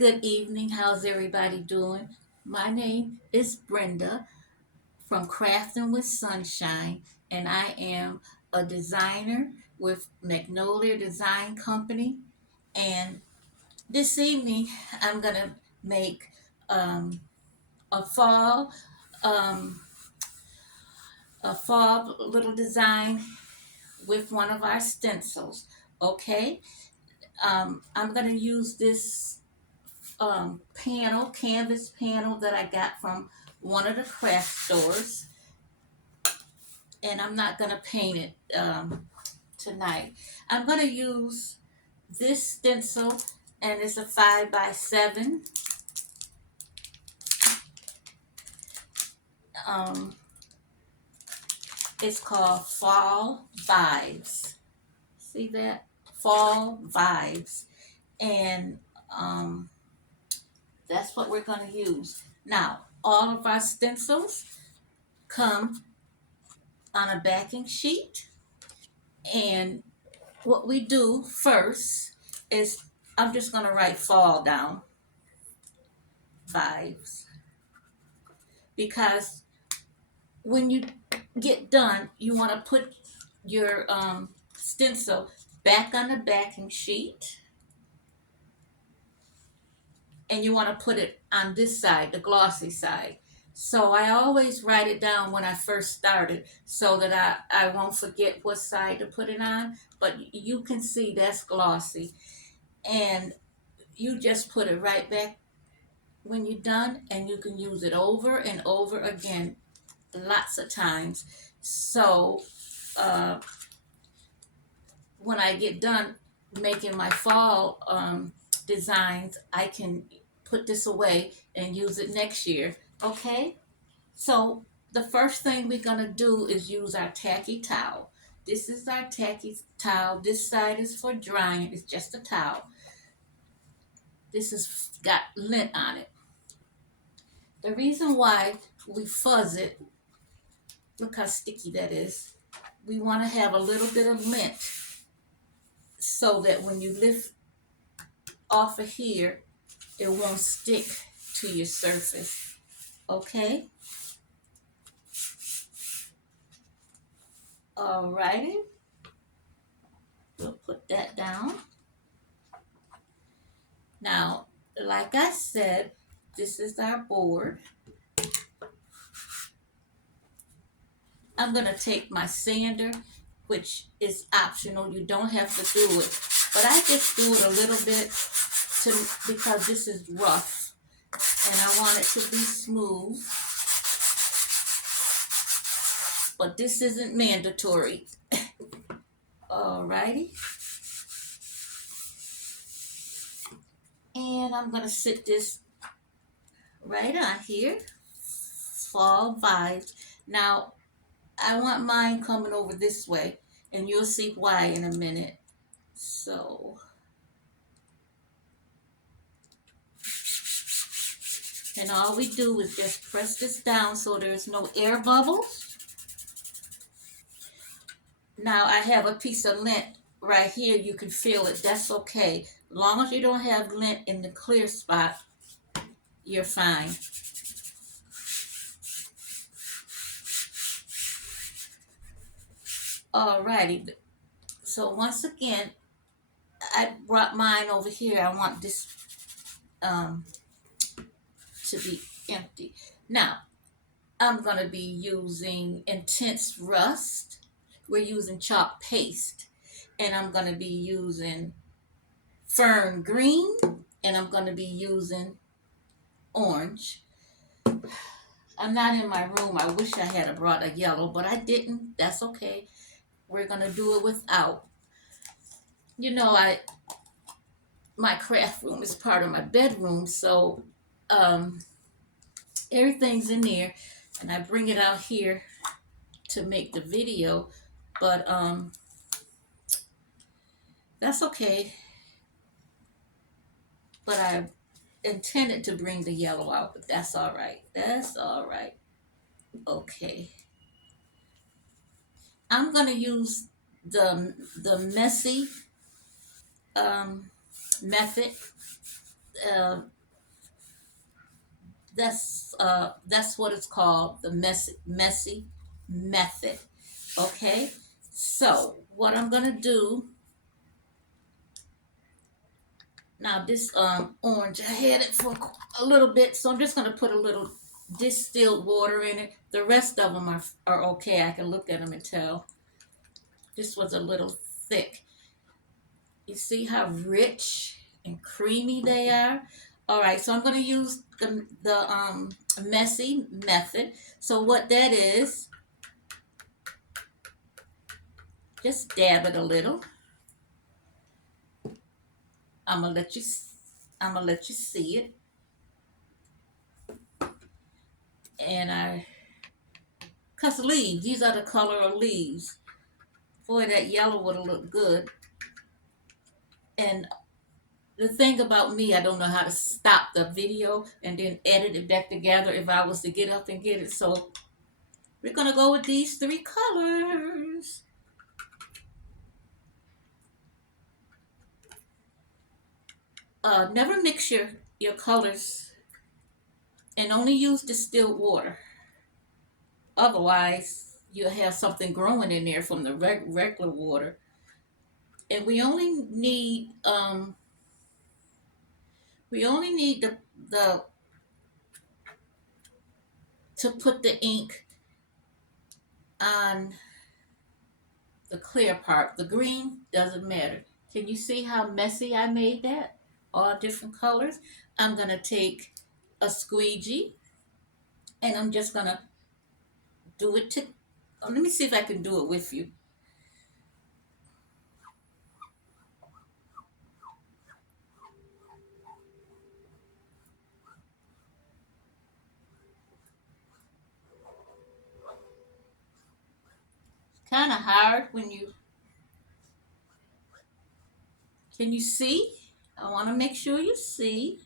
Good evening. How's everybody doing? My name is Brenda from Crafting with Sunshine, and I am a designer with Magnolia Design Company. And this evening, I'm gonna make um, a fall um, a fall little design with one of our stencils. Okay, I'm gonna use this canvas panel that I got from one of the craft stores, and I'm not gonna paint it tonight. I'm gonna use this stencil, and it's a 5 by 7. Um, it's called Fall Vibes. See that? Fall Vibes, and um, that's what we're gonna use. Now, all of our stencils come on a backing sheet. And what we do first is I'm just going to write fall down vibes, because when you get done, you want to put your stencil back on the backing sheet, and you want to put it on this side, the glossy side. So I always write it down when I first started so that I won't forget what side to put it on. But you can see that's glossy. And you just put it right back when you're done, and you can use it over and over again lots of times. So uh, when I get done making my fall designs, I can put this away and use it next year. Okay, so the first thing we're gonna do is use our tacky towel. This is our tacky towel. This side is for drying. It's just a towel. This has got lint on it. The reason why we fuzz it, look how sticky that is. We want to have a little bit of lint so that when you lift off of here, it won't stick to your surface. Okay? Alrighty. We'll put that down. Now, like I said, this is our board. I'm going to take my sander, which is optional. You don't have to do it. But I just do it a little bit because this is rough and I want it to be smooth. But this isn't mandatory. Alrighty. And I'm going to sit this right on here. Fall vibes. Now, I want mine coming over this way, and you'll see why in a minute. So, and all we do is just press this down so there's no air bubbles. Now, I have a piece of lint right here. You can feel it. That's okay. As long as you don't have lint in the clear spot, you're fine. Alrighty. So once again, I brought mine over here. I want this to be empty. Now, I'm going to be using Intense Rust. We're using chalk paste. And I'm going to be using Fern Green. And I'm going to be using orange. I'm not in my room. I wish I had brought a yellow, but I didn't. That's okay. We're going to do it without. You know, my craft room is part of my bedroom, so everything's in there, and I bring it out here to make the video, but that's okay. But I intended to bring the yellow out, but that's all right. That's all right. Okay. I'm gonna use the messy method. uh, that's what it's called, the messy method. Okay, so what I'm gonna do now, this orange, I had it for a little bit, so I'm just gonna put a little distilled water in it. The rest of them are okay. I can look at them and tell. This was a little thick. You see how rich and creamy they are? All right, so I'm gonna use the messy method. So what that is, just dab it a little. I'm gonna let you I'm gonna let you see it. And cause leaves, these are the color of leaves. Boy, that yellow would have looked good. And the thing about me, I don't know how to stop the video and then edit it back together if I was to get up and get it. So we're gonna go with these three colors. Never mix your colors and only use distilled water. Otherwise, you'll have something growing in there from the regular water. And we only need the to put the ink on the clear part. The green doesn't matter. Can you see how messy I made that? All different colors. I'm gonna take a squeegee and I'm just gonna do it to, let me see if I can do it with you. It's kind of hard when can you see? I wanna make sure you see.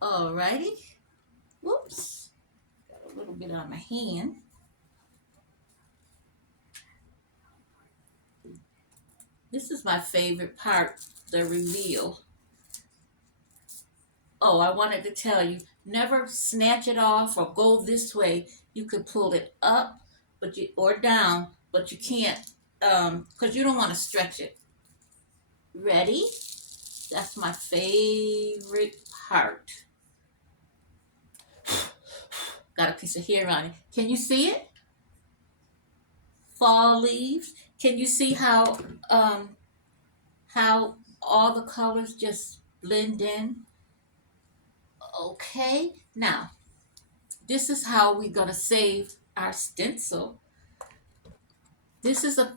Alrighty. Whoops. Got a little bit on my hand. This is my favorite part, the reveal. Oh, I wanted to tell you, never snatch it off or go this way. You could pull it up, or down, but you can't, because you don't want to stretch it. Ready? That's my favorite part. Got a piece of hair on it. Can you see it? Fall leaves. Can you see how all the colors just blend in? Okay. Now, this is how we're gonna save our stencil. This is a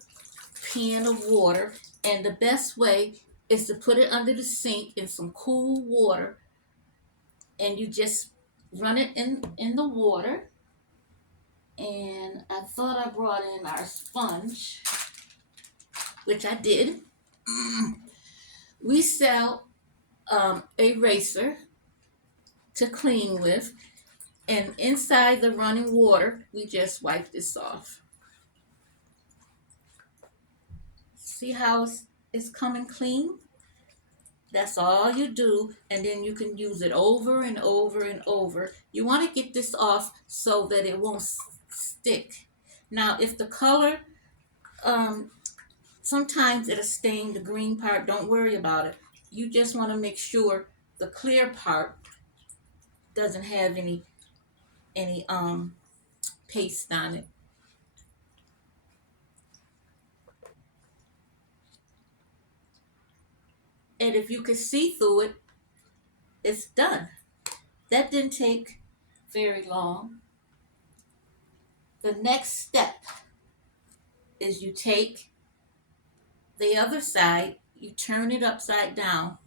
pan of water, and the best way is to put it under the sink in some cool water, and you just run it in the water. And I thought I brought in our sponge, which I did. We sell eraser to clean with, and inside the running water we just wipe this off. See how it's coming clean? That's all you do, and then you can use it over and over and over. You want to get this off so that it won't stick. Now, if the color, sometimes it'll stain the green part, don't worry about it. You just want to make sure the clear part doesn't have any paste on it. And if you can see through it, it's done. That didn't take very long. The next step is you take the other side, you turn it upside down,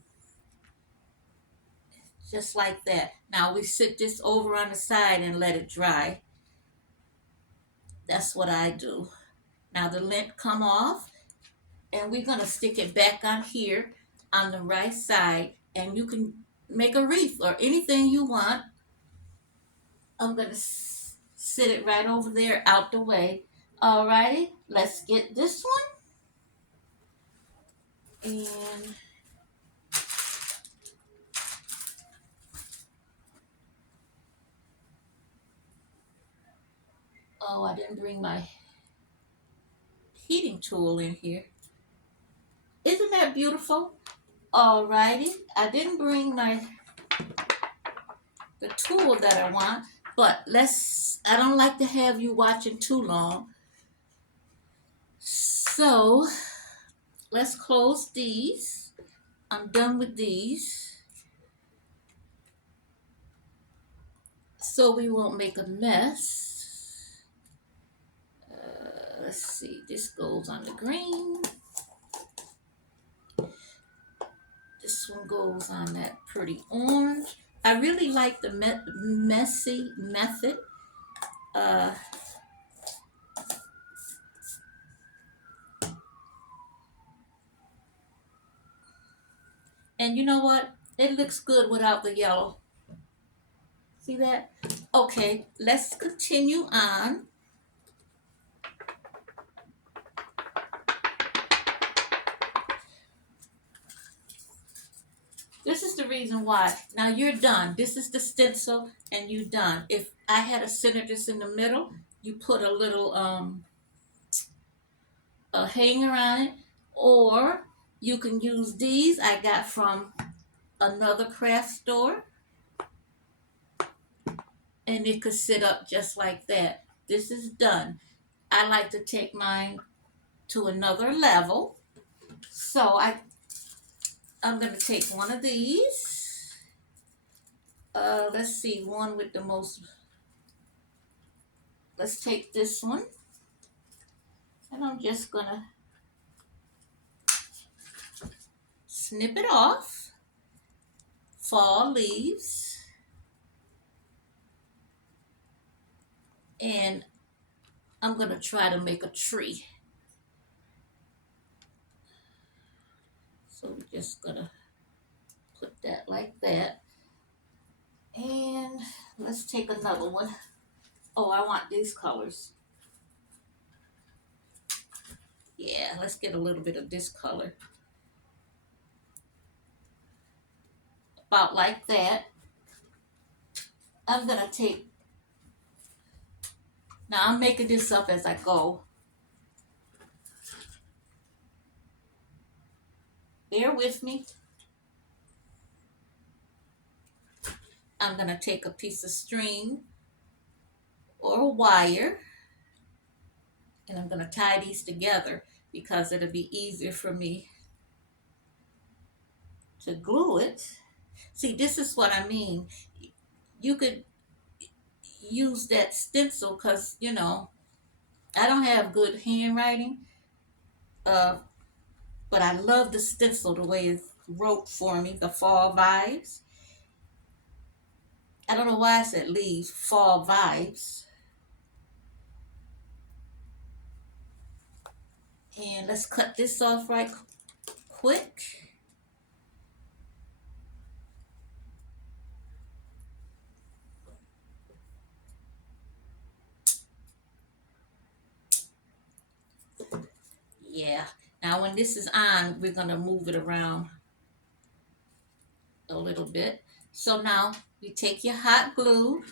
just like that. Now we sit this over on the side and let it dry. That's what I do. Now the lint come off, and we're gonna stick it back on here on the right side, and you can make a wreath or anything you want. I'm gonna sit it right over there out the way. Alrighty, let's get this one. And oh, I didn't bring my heating tool in here. Isn't that beautiful? Alrighty, I didn't bring the tool that I want, but I don't like to have you watching too long. So let's close these. I'm done with these. So we won't make a mess. Let's see, this goes on the green. This one goes on that pretty orange. I really like the messy method. And you know what? It looks good without the yellow. See that? Okay, let's continue on. This is the reason why. Now you're done. This is the stencil and you're done. If I had a center just in the middle, you put a little a hanger on it, or you can use these I got from another craft store, and it could sit up just like that. This is done. I like to take mine to another level, so I'm gonna take one of these. Let's see, one with the most. Let's take this one, and I'm just gonna snip it off. Fall leaves, and I'm gonna try to make a tree. So we're just gonna put that like that. And let's take another one. Oh, I want these colors. Yeah, let's get a little bit of this color. About like that. I'm gonna take, now I'm making this up as I go. Bear with me. I'm gonna take a piece of string or a wire, and I'm gonna tie these together because it'll be easier for me to glue it. See, this is what I mean. You could use that stencil because, I don't have good handwriting, but I love the stencil the way it's wrote for me, the fall vibes. I don't know why I said leaves, fall vibes. And let's cut this off right quick. Yeah. Now when this is on, we're going to move it around a little bit. So now you take your hot glue.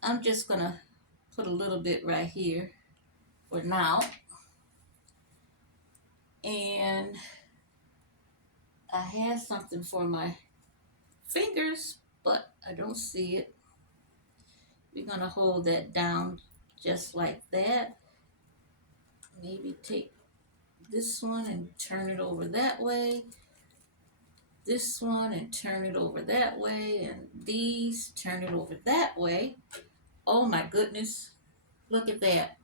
I'm just going to put a little bit right here for now. And I had something for my fingers, but I don't see it. We're going to hold that down just like that. Maybe take this one and turn it over that way. This one and turn it over that way. And these, turn it over that way. Oh my goodness. Look at that.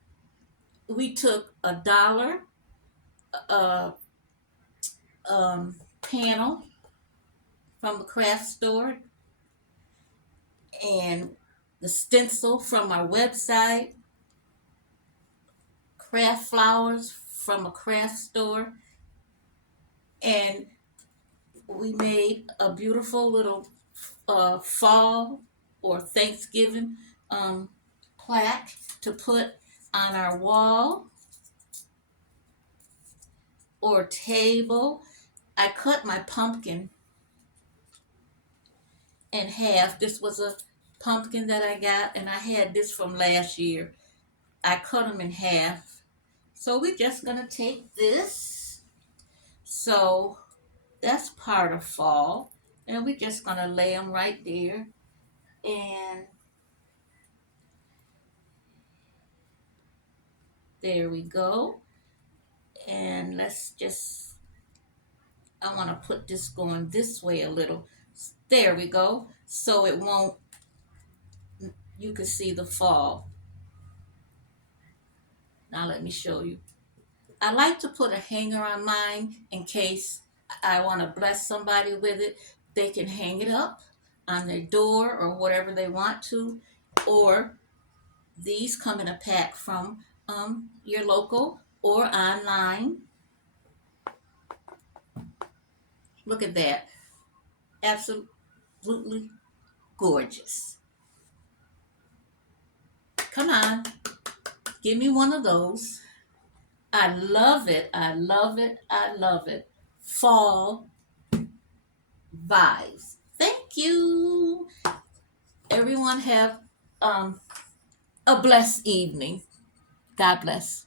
We took $1 panel from the craft store and the stencil from our website, craft flowers from a craft store, and we made a beautiful little fall or Thanksgiving plaque to put on our wall or table. I cut my pumpkin in half. This was a pumpkin that I got, and I had this from last year. I cut them in half. So we're just gonna take this. So that's part of fall, and we're just gonna lay them right there. And there we go. And let's just, I want to put this going this way a little. There we go. So it won't, you can see the fall. Now let me show you. I like to put a hanger on mine in case I want to bless somebody with it. They can hang it up on their door or whatever they want to. Or these come in a pack from your local or online. Look at that. Absolutely gorgeous. Come on, give me one of those. I love it. I love it. I love it. Fall vibes. Thank you. Everyone have a blessed evening. God bless.